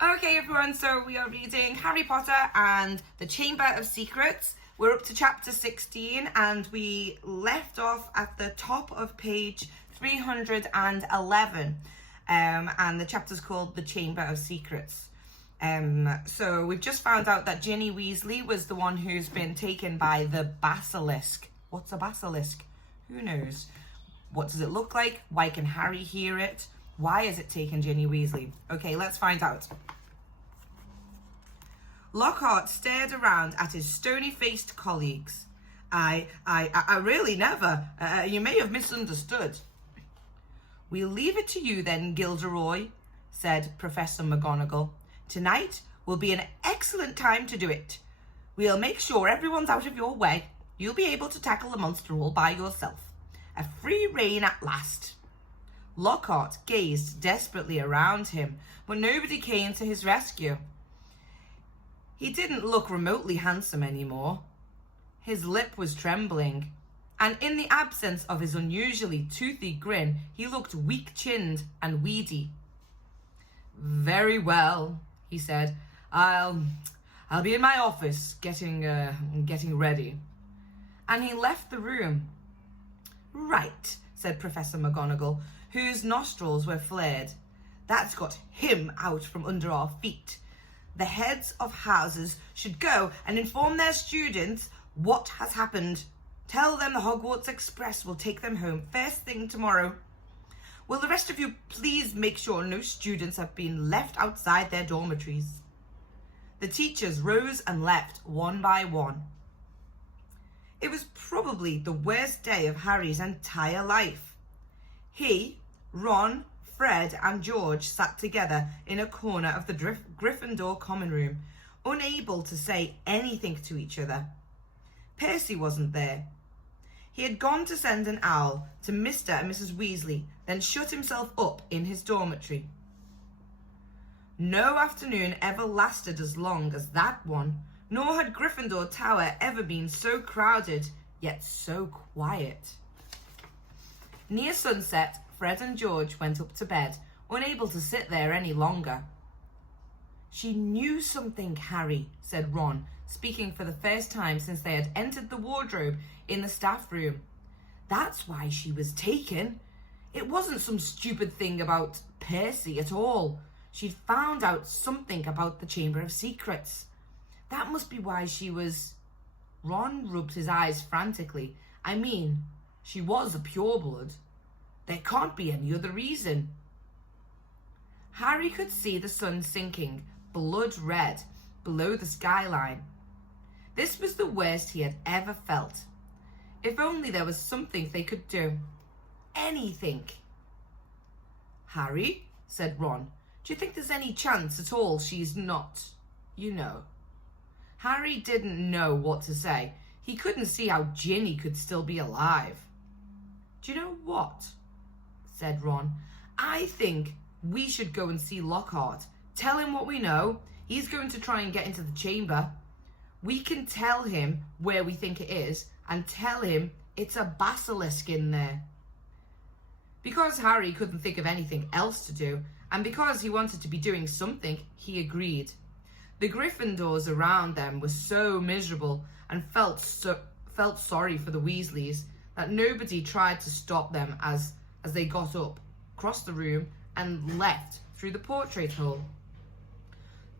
Okay everyone, so we are reading Harry Potter and the Chamber of Secrets. We're up to chapter 16 and we left off at the top of page 311 and the chapter's called The Chamber of Secrets. So we've just found out that Ginny Weasley was the one who's been taken by the basilisk. What's a basilisk? Who knows? What does it look like? Why can Harry hear it? Why is it taking Ginny Weasley? Okay, let's find out. Lockhart stared around at his stony-faced colleagues. I really never. You may have misunderstood. We'll leave it to you then, Gilderoy, said Professor McGonagall. Tonight will be an excellent time to do it. We'll make sure everyone's out of your way. You'll be able to tackle the monster all by yourself. A free rein at last. Lockhart gazed desperately around him, but nobody came to his rescue. He didn't look remotely handsome anymore. His lip was trembling, and in the absence of his unusually toothy grin, he looked weak-chinned and weedy. Very well, he said. I'll be in my office getting ready. And he left the room. Right, said Professor McGonagall, whose nostrils were flared. That's got him out from under our feet. The heads of houses should go and inform their students what has happened. Tell them the Hogwarts Express will take them home first thing tomorrow. Will the rest of you please make sure no students have been left outside their dormitories? The teachers rose and left one by one. It was probably the worst day of Harry's entire life. He, Ron, Fred and George sat together in a corner of the Gryffindor common room, unable to say anything to each other. Percy wasn't there. He had gone to send an owl to Mr. and Mrs. Weasley, then shut himself up in his dormitory. No afternoon ever lasted as long as that one, nor had Gryffindor Tower ever been so crowded, yet so quiet. Near sunset, Fred and George went up to bed, unable to sit there any longer. She knew something, Harry, said Ron, speaking for the first time since they had entered the wardrobe in the staff room. That's why she was taken. It wasn't some stupid thing about Percy at all. She'd found out something about the Chamber of Secrets. That must be why she was... Ron rubbed his eyes frantically. I mean, she was a pureblood. There can't be any other reason. Harry could see the sun sinking, blood red, below the skyline. This was the worst he had ever felt. If only there was something they could do. Anything. Harry, said Ron, do you think there's any chance at all she's not, you know? Harry didn't know what to say. He couldn't see how Ginny could still be alive. Do you know what? Said Ron. I think we should go and see Lockhart. Tell him what we know. He's going to try and get into the chamber. We can tell him where we think it is and tell him it's a basilisk in there. Because Harry couldn't think of anything else to do, and because he wanted to be doing something, he agreed. The Gryffindors around them were so miserable and felt sorry for the Weasleys that nobody tried to stop them as they got up, crossed the room and left through the portrait hole.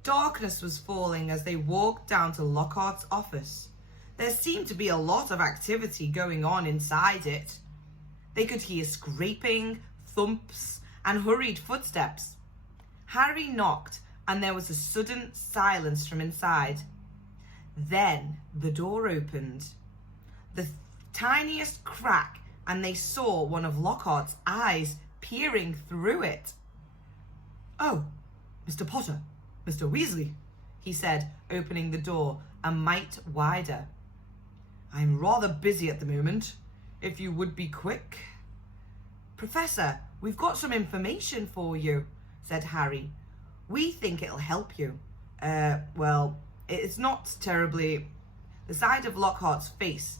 Darkness was falling as they walked down to Lockhart's office. There seemed to be a lot of activity going on inside it. They could hear scraping, thumps and hurried footsteps. Harry knocked and there was a sudden silence from inside. Then the door opened. The tiniest crack, and they saw one of Lockhart's eyes peering through it. Oh, Mr. Potter, Mr. Weasley, he said, opening the door a mite wider. I'm rather busy at the moment, if you would be quick. Professor, we've got some information for you, said Harry. We think it'll help you. Well, it's not terribly... The side of Lockhart's face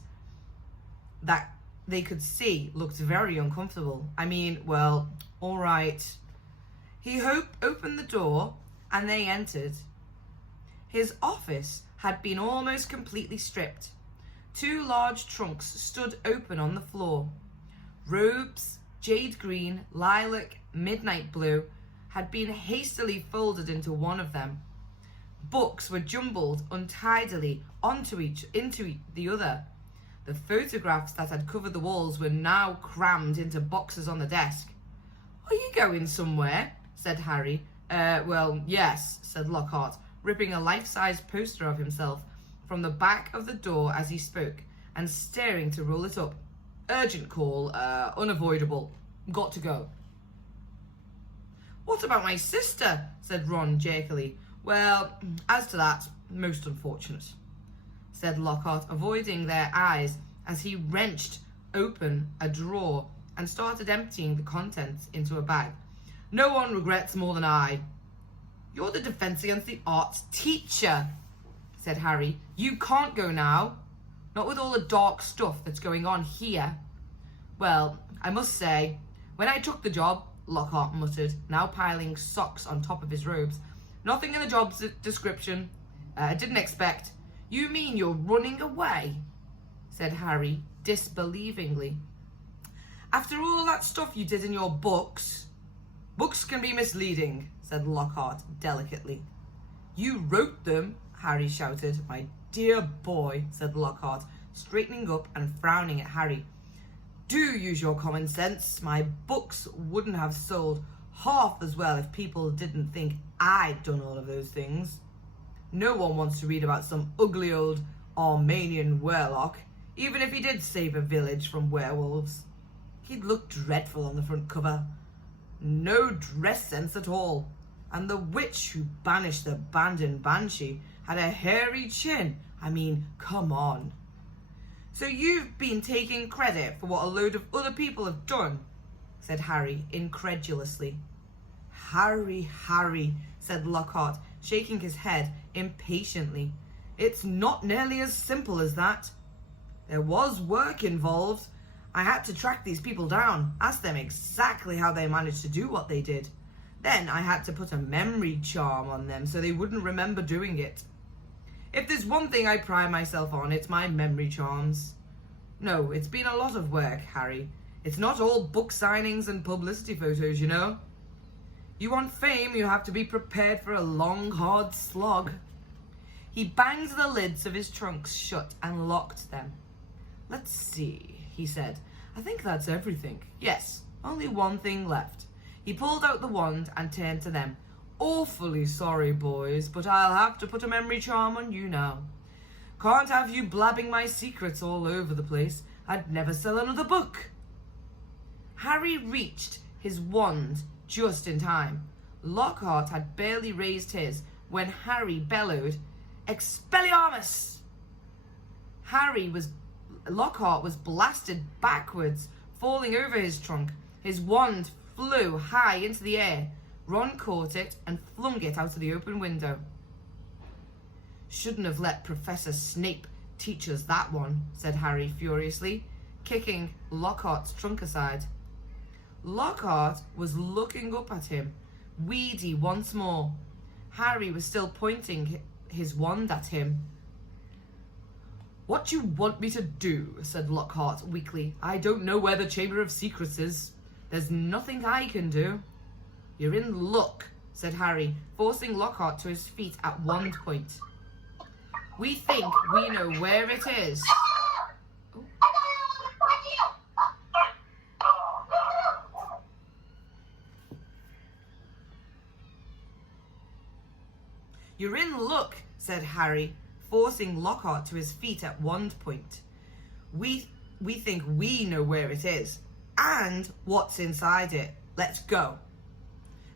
that they could see looked very uncomfortable. I mean, well, all right. He opened the door and they entered. His office had been almost completely stripped. 2 large trunks stood open on the floor. Robes, jade green, lilac, midnight blue, had been hastily folded into one of them. Books were jumbled untidily into the other. The photographs that had covered the walls were now crammed into boxes on the desk. "Are you going somewhere?" said Harry. Well, yes," said Lockhart, ripping a life-size poster of himself from the back of the door as he spoke, and staring to roll it up. "Urgent call, unavoidable. Got to go." "What about my sister?" said Ron jerkily. "Well, as to that, most unfortunate," said Lockhart, avoiding their eyes as he wrenched open a drawer and started emptying the contents into a bag. "No one regrets more than I." "You're the Defense Against the Arts teacher," said Harry. "You can't go now. Not with all the dark stuff that's going on here." "Well, I must say, when I took the job," Lockhart muttered, now piling socks on top of his robes, "nothing in the job description. I didn't expect." "You mean you're running away?" said Harry, disbelievingly. "After all that stuff you did in your books." "Books can be misleading," said Lockhart delicately. "You wrote them," Harry shouted. "My dear boy," said Lockhart, straightening up and frowning at Harry. "Do use your common sense. My books wouldn't have sold half as well if people didn't think I'd done all of those things. No one wants to read about some ugly old Armenian warlock, even if he did save a village from werewolves. He'd look dreadful on the front cover. No dress sense at all. And the witch who banished the abandoned banshee had a hairy chin. I mean, come on." "So you've been taking credit for what a load of other people have done?" said Harry incredulously. Harry," said Lockhart, shaking his head impatiently. "It's not nearly as simple as that. There was work involved. I had to track these people down, ask them exactly how they managed to do what they did. Then I had to put a memory charm on them so they wouldn't remember doing it. If there's one thing I pride myself on, it's my memory charms. No, it's been a lot of work, Harry. It's not all book signings and publicity photos, you know. You want fame, you have to be prepared for a long, hard slog." He banged the lids of his trunks shut and locked them. "Let's see," he said. "I think that's everything. Yes, only one thing left." He pulled out the wand and turned to them. "Awfully sorry, boys, but I'll have to put a memory charm on you now. Can't have you blabbing my secrets all over the place. I'd never sell another book." Harry reached his wand just in time. Lockhart had barely raised his when Harry bellowed, "Expelliarmus!" Lockhart was blasted backwards, falling over his trunk. His wand flew high into the air. Ron caught it and flung it out of the open window. "Shouldn't have let Professor Snape teach us that one," said Harry furiously, kicking Lockhart's trunk aside. Lockhart was looking up at him, weedy once more. Harry was still pointing his wand at him. "What do you want me to do?" said Lockhart weakly. "I don't know where the Chamber of Secrets is. There's nothing I can do." "You're in luck," said Harry, forcing Lockhart to his feet at one point. "We think we know where it is." Oh. "You're in luck," said Harry, forcing Lockhart to his feet at one point. We think we know where it is and what's inside it. Let's go."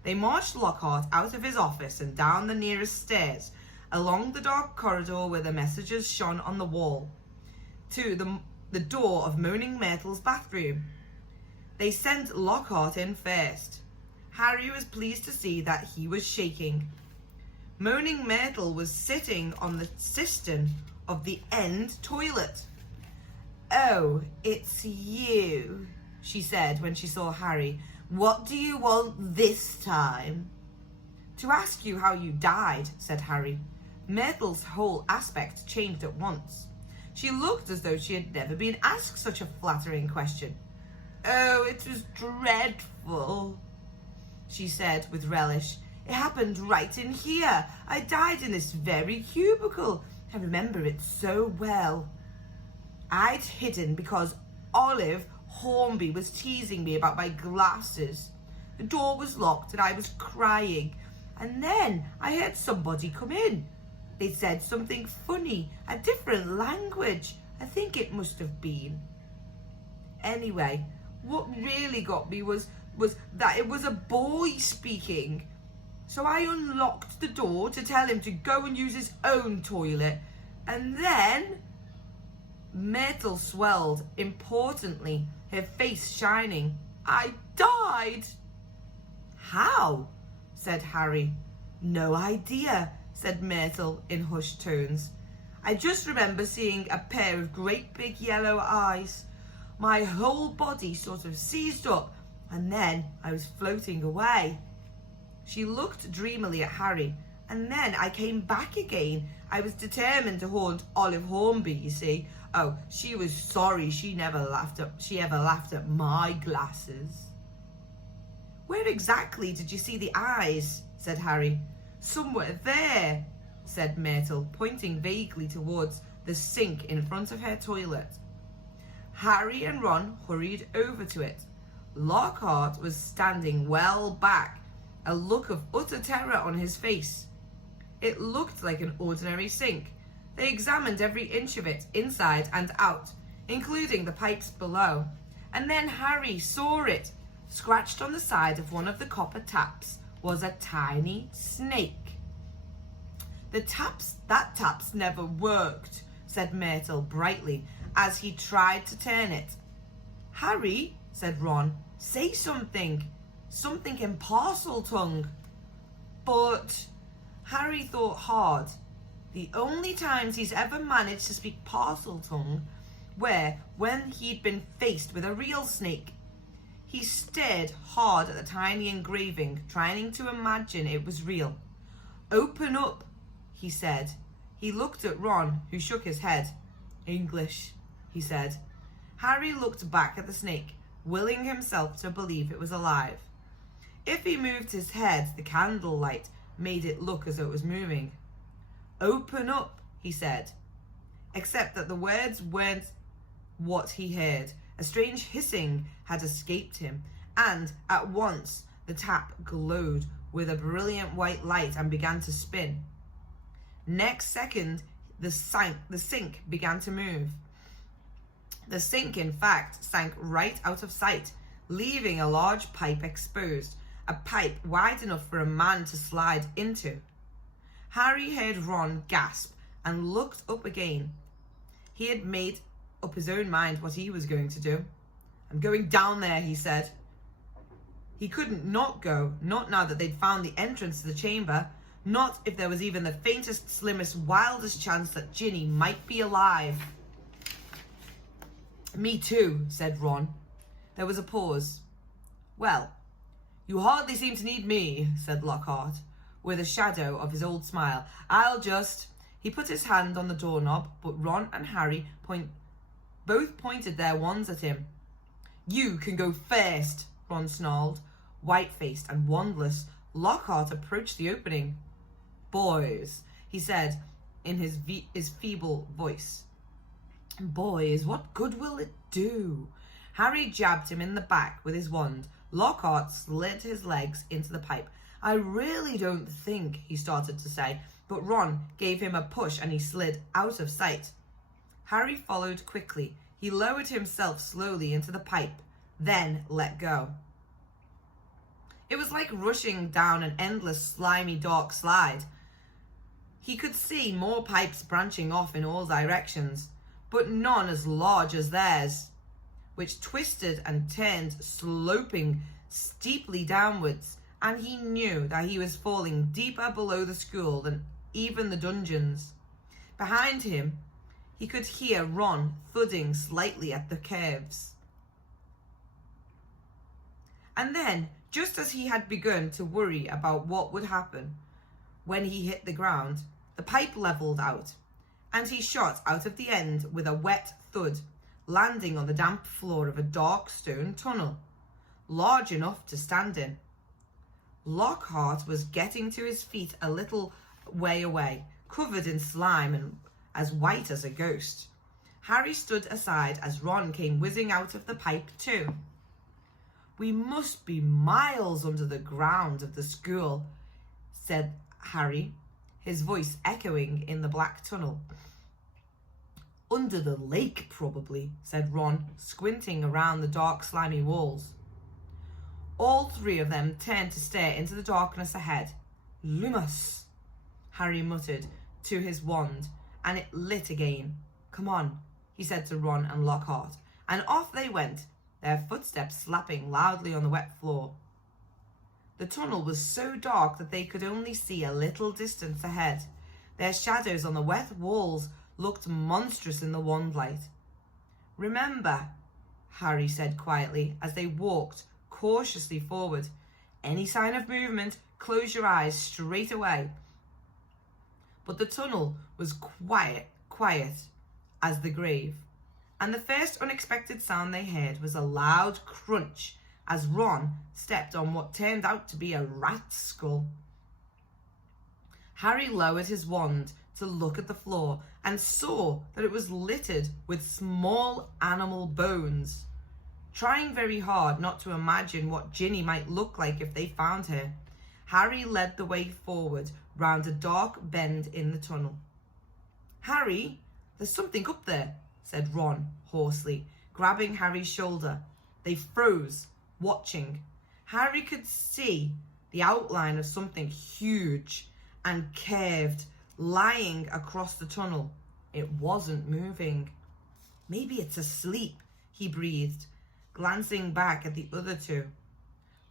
They marched Lockhart out of his office and down the nearest stairs, along the dark corridor where the messages shone on the wall, to the door of Moaning Myrtle's bathroom. They sent Lockhart in first. Harry was pleased to see that he was shaking. Moaning Myrtle was sitting on the cistern of the end toilet. "Oh, it's you," she said when she saw Harry. "What do you want this time?" To ask you how you died, said Harry. Myrtle's whole aspect changed at once. She looked as though she had never been asked such a flattering question. Oh, it was dreadful, she said with relish. It happened right in here. I died in this very cubicle. I remember it so well. I'd hidden because Olive Hornby was teasing me about my glasses. The door was locked and I was crying. And then I heard somebody come in. They said something funny, a different language. I think it must have been. Anyway, what really got me was that it was a boy speaking. So I unlocked the door to tell him to go and use his own toilet. And then Myrtle swelled importantly, her face shining. I died. How? Said Harry. No idea, said Myrtle in hushed tones. I just remember seeing a pair of great big yellow eyes. My whole body sort of seized up, and then I was floating away. She looked dreamily at Harry, and then I came back again. I was determined to haunt Olive Hornby, you see. Oh, she was sorry she ever laughed at my glasses. Where exactly did you see the eyes? Said Harry. Somewhere there, said Myrtle, pointing vaguely towards the sink in front of her toilet. Harry and Ron hurried over to it. Lockhart was standing well back, a look of utter terror on his face. It looked like an ordinary sink. They examined every inch of it, inside and out, including the pipes below. And then Harry saw it. Scratched on the side of one of the copper taps was a tiny snake. That tap's never worked, said Myrtle brightly, as he tried to turn it. Harry, said Ron, say something. Something in parcel tongue. But Harry thought hard. The only times he's ever managed to speak parcel tongue were when he'd been faced with a real snake. He stared hard at the tiny engraving, trying to imagine it was real. Open up, he said. He looked at Ron, who shook his head. English, he said. Harry looked back at the snake, willing himself to believe it was alive. If he moved his head, the candlelight made it look as though it was moving. Open up, he said. Except that the words weren't what he heard. A strange hissing had escaped him, and at once the tap glowed with a brilliant white light and began to spin. Next second, the sink began to move. The sink, in fact, sank right out of sight, leaving a large pipe exposed, a pipe wide enough for a man to slide into. Harry heard Ron gasp and looked up again. He had made up his own mind what he was going to do. I'm going down there, he said. He couldn't not go, not now that they'd found the entrance to the chamber, not if there was even the faintest, slimmest, wildest chance that Ginny might be alive. Me too, said Ron. There was a pause. Well, you hardly seem to need me, said Lockhart, with a shadow of his old smile. I'll just... He put his hand on the doorknob, but Ron and Harry both pointed their wands at him. You can go first, Ron snarled. White-faced and wandless, Lockhart approached the opening. Boys, he said in his feeble voice. Boys, what good will it do? Harry jabbed him in the back with his wand. Lockhart slid his legs into the pipe. I really don't think, he started to say, but Ron gave him a push and he slid out of sight. Harry followed quickly. He lowered himself slowly into the pipe, then let go. It was like rushing down an endless, slimy, dark slide. He could see more pipes branching off in all directions, but none as large as theirs, which twisted and turned, sloping steeply downwards, and he knew that he was falling deeper below the school than even the dungeons. Behind him, he could hear Ron thudding slightly at the curves. And then, Just as he had begun to worry about what would happen when he hit the ground, the pipe levelled out, and he shot out of the end with a wet thud, landing on the damp floor of a dark stone tunnel, large enough to stand in. Lockhart was getting to his feet a little way away, covered in slime and as white as a ghost. Harry stood aside as Ron came whizzing out of the pipe too. "We must be miles under the ground of the school," said Harry, his voice echoing in the black tunnel. "Under the lake, probably," said Ron, squinting around the dark, slimy walls. All three of them turned to stare into the darkness ahead. "Lumos," Harry muttered to his wand, and it lit again. "Come on," he said to Ron and Lockhart, and off they went, their footsteps slapping loudly on the wet floor. The tunnel was so dark that they could only see a little distance ahead. Their shadows on the wet walls looked monstrous in the wand light. "Remember," Harry said quietly as they walked cautiously forward, "any sign of movement, close your eyes straight away." But the tunnel was quiet as the grave, and the first unexpected sound they heard was a loud crunch as Ron stepped on what turned out to be a rat's skull. Harry lowered his wand to look at the floor and saw that it was littered with small animal bones. Trying very hard not to imagine what Ginny might look like if they found her, Harry led the way forward round a dark bend in the tunnel. "Harry, there's something up there," said Ron hoarsely, grabbing Harry's shoulder. They froze, watching. Harry could see the outline of something huge and curved lying across the tunnel. It wasn't moving. "Maybe it's asleep," he breathed, glancing back at the other two.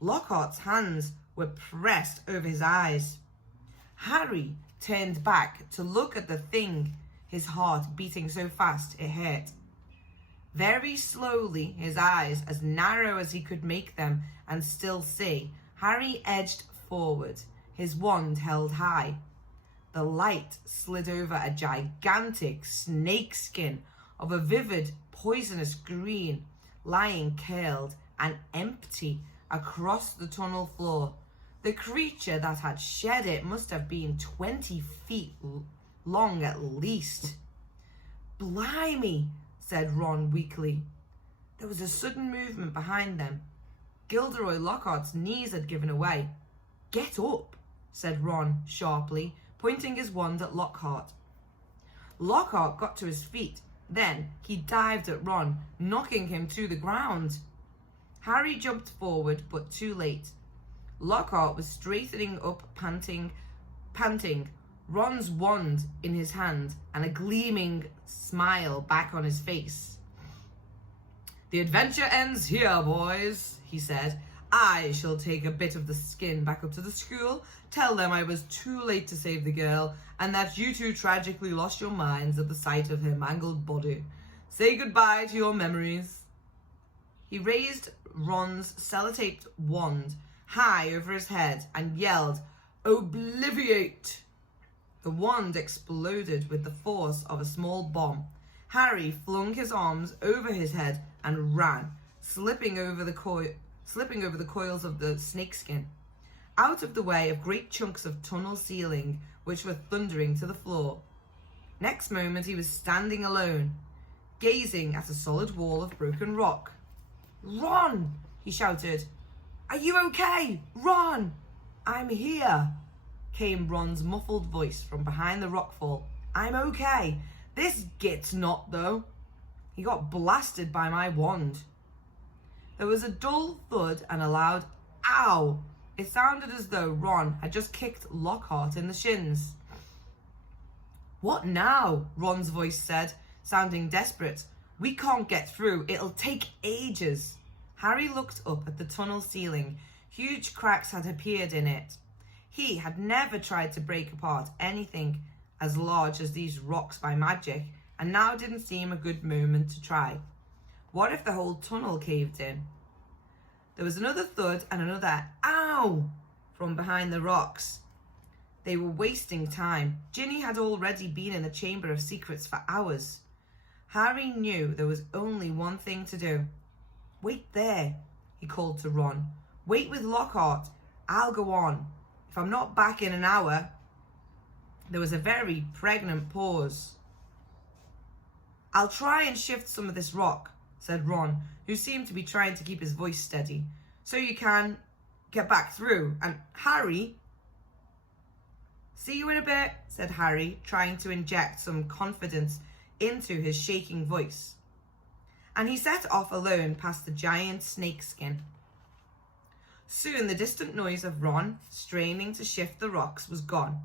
Lockhart's hands were pressed over his eyes. Harry turned back to look at the thing, his heart beating so fast it hurt. Very slowly, his eyes as narrow as he could make them and still see, Harry edged forward, his wand held high. The light slid over a gigantic snake skin of a vivid, poisonous green, lying curled and empty across the tunnel floor. The creature that had shed it must have been 20 feet long at least. "Blimey," said Ron weakly. There was a sudden movement behind them. Gilderoy Lockhart's knees had given away. "Get up," said Ron sharply, pointing his wand at Lockhart. Lockhart got to his feet. Then he dived at Ron, knocking him to the ground. Harry jumped forward, but too late. Lockhart was straightening up, panting, Ron's wand in his hand and a gleaming smile back on his face. "The adventure ends here, boys," he said. "I shall take a bit of the skin back up to the school, tell them I was too late to save the girl, and that you two tragically lost your minds at the sight of her mangled body. Say goodbye to your memories." He raised Ron's sellotaped wand high over his head and yelled, "Obliviate!" The wand exploded with the force of a small bomb. Harry flung his arms over his head and ran, slipping over the coils of the snakeskin, out of the way of great chunks of tunnel ceiling which were thundering to the floor. Next moment he was standing alone, gazing at a solid wall of broken rock. "Ron!" he shouted. "Are you okay? Ron!" "I'm here," came Ron's muffled voice from behind the rockfall. "I'm okay. This git's not, though. He got blasted by my wand." There was a dull thud and a loud "ow." It sounded as though Ron had just kicked Lockhart in the shins. "What now?" Ron's voice said, sounding desperate. "We can't get through. It'll take ages." Harry looked up at the tunnel ceiling. Huge cracks had appeared in it. He had never tried to break apart anything as large as these rocks by magic, and now didn't seem a good moment to try. What if the whole tunnel caved in? There was another thud and another ow from behind the rocks. They were wasting time. Ginny had already been in the Chamber of Secrets for hours. Harry knew there was only one thing to do. Wait there, he called to Ron. Wait with Lockhart. I'll go on. If I'm not back in an hour. There was a very pregnant pause. I'll try and shift some of this rock, said Ron, who seemed to be trying to keep his voice steady, so you can get back through. And Harry... See you in a bit, said Harry, trying to inject some confidence into his shaking voice. And he set off alone past the giant snakeskin. Soon the distant noise of Ron straining to shift the rocks was gone.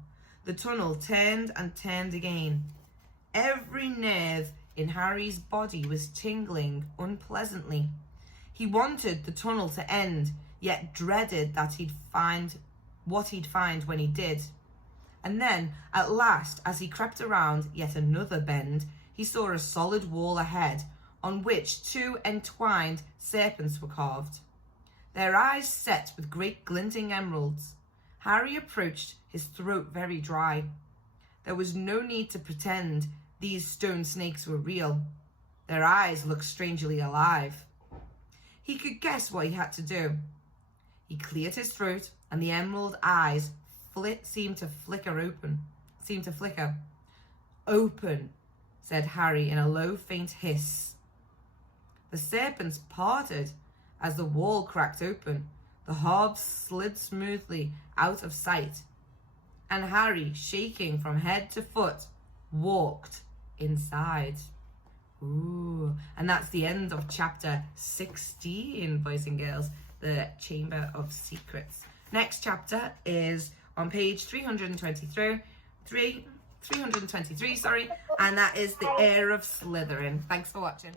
The tunnel turned and turned again. Every nerve in Harry's body was tingling unpleasantly. He wanted the tunnel to end, yet dreaded that he'd find when he did. And then, at last, as he crept around yet another bend, he saw a solid wall ahead, on which 2 entwined serpents were carved. Their eyes set with great glinting emeralds. Harry approached, his throat very dry. There was no need to pretend these stone snakes were real. Their eyes looked strangely alive. He could guess what he had to do. He cleared his throat, and the emerald eyes seemed to flicker. Open, said Harry in a low, faint hiss. The serpents parted as the wall cracked open. The halves slid smoothly out of sight, and Harry, shaking from head to foot, walked inside. Ooh, and that's the end of chapter 16, boys and girls, the Chamber of Secrets. Next chapter is on page 323, and that is the Heir of Slytherin. Thanks for watching.